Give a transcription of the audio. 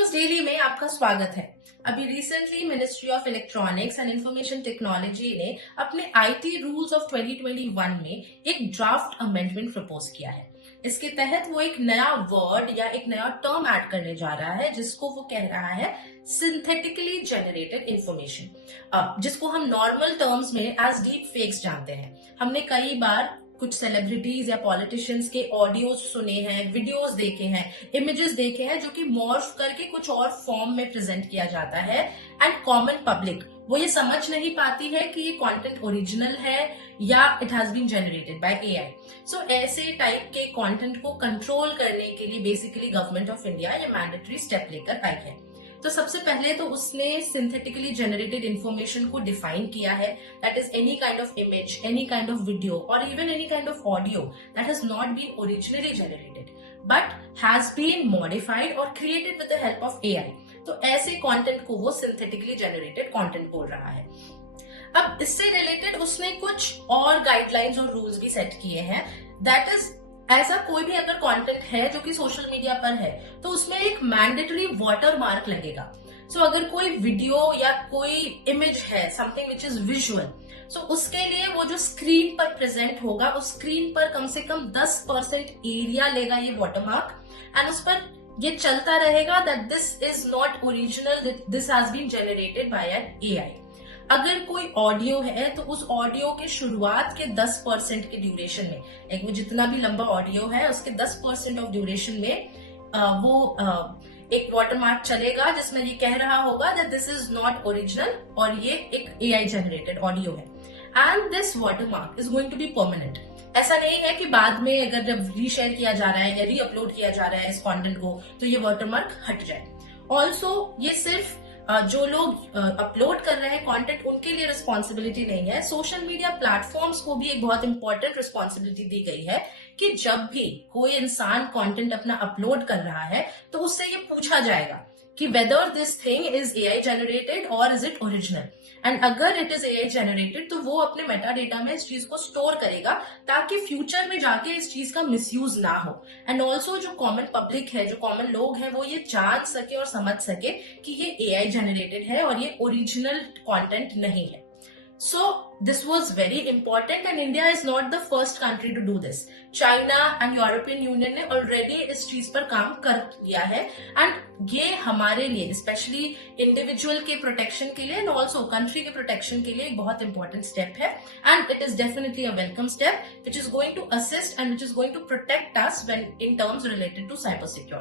News daily में आपका स्वागत है। अभी recently ministry of electronics and information technology ने अपने आईटी रूल्स ऑफ 2021 में एक ड्राफ्ट अमेंडमेंट प्रपोज किया है। इसके तहत वो एक नया वर्ड या एक नया टर्म ऐड करने जा रहा है जिसको वो कह रहा है सिंथेटिकली जनरेटेड इंफॉर्मेशन, जिसको हम नॉर्मल टर्म्स में एज डीप फेक्स जानते हैं। हमने कई बार कुछ सेलिब्रिटीज या पॉलिटिशियंस के ऑडियोज सुने हैं, वीडियोस देखे हैं, इमेजेस देखे हैं जो कि मॉर्फ करके कुछ और फॉर्म में प्रेजेंट किया जाता है एंड कॉमन पब्लिक वो ये समझ नहीं पाती है कि ये कंटेंट ओरिजिनल है या it has been generated by AI. So ऐसे टाइप के कंटेंट को कंट्रोल करने के लिए बेसिकली गवर्नमेंट ऑफ इंडिया ये मैंडेटरी स्टेप लेकर आई है। तो सबसे पहले तो उसने सिंथेटिकली जनरेटेड इंफॉर्मेशन को डिफाइन किया है, that is any kind of image, any kind of video और even any kind of audio that has not been originally generated but has been modified और created with the help of AI. तो ऐसे content को वो synthetically generated content बोल रहा है। अब इससे रिलेटेड उसने कुछ और गाइडलाइंस और रूल्स भी सेट किए हैं, दैट इज ऐसा कोई भी अगर कंटेंट है जो कि सोशल मीडिया पर है तो उसमें एक मैंडेटरी वाटर मार्क लगेगा। सो अगर कोई वीडियो या कोई इमेज है, समथिंग विच इज विजुअल, सो उसके लिए वो जो स्क्रीन पर प्रेजेंट होगा उस स्क्रीन पर कम से कम 10% एरिया लेगा ये वाटरमार्क एंड उस पर ये चलता रहेगा that this is not original, this has been generated by an AI. अगर कोई ऑडियो है तो उस ऑडियो के शुरुआत के 10% के ड्यूरेशन में, लाइक वो जितना भी लंबा ऑडियो है उसके 10% ऑफ ड्यूरेशन में वो एक वाटरमार्क चलेगा जिसमें ये कह रहा होगा that this is not original और ये एक एआई जनरेटेड ऑडियो है and this watermark is going to be permanent. ऐसा नहीं है कि बाद में अगर जब रीशेयर किया जा रहा है या री अपलोड किया जा रहा है इस कंटेंट को तो ये वाटरमार्क हट जाए। ऑल्सो ये सिर्फ जो लोग अपलोड कर रहे हैं कंटेंट उनके लिए रिस्पॉन्सिबिलिटी नहीं है, सोशल मीडिया प्लेटफॉर्म्स को भी एक बहुत इंपॉर्टेंट रिस्पॉन्सिबिलिटी दी गई है कि जब भी कोई इंसान कंटेंट अपना अपलोड कर रहा है तो उससे ये पूछा जाएगा कि whether this thing is AI generated और इज इट ओरिजिनल, एंड अगर इट इज एआई जनरेटेड तो वो अपने मेटा डेटा में इस चीज को स्टोर करेगा ताकि फ्यूचर में जाके इस चीज का मिसयूज ना हो। एंड ऑल्सो जो कॉमन पब्लिक है, जो कॉमन लोग हैं, वो ये जान सके और समझ सके कि ये एआई जनरेटेड है और ये ओरिजिनल कंटेंट नहीं है। So this was very important and India is not the first country to do this. China and European Union ने already इस चीज पर काम कर लिया है and ये हमारे लिए स्पेशली इंडिविजुअल के प्रोटेक्शन के लिए एंड ऑल्सो कंट्री के प्रोटेक्शन के लिए एक बहुत इंपॉर्टेंट स्टेप है and it is definitely a welcome step which is going to assist and which is going to protect us when in terms related to cyber security.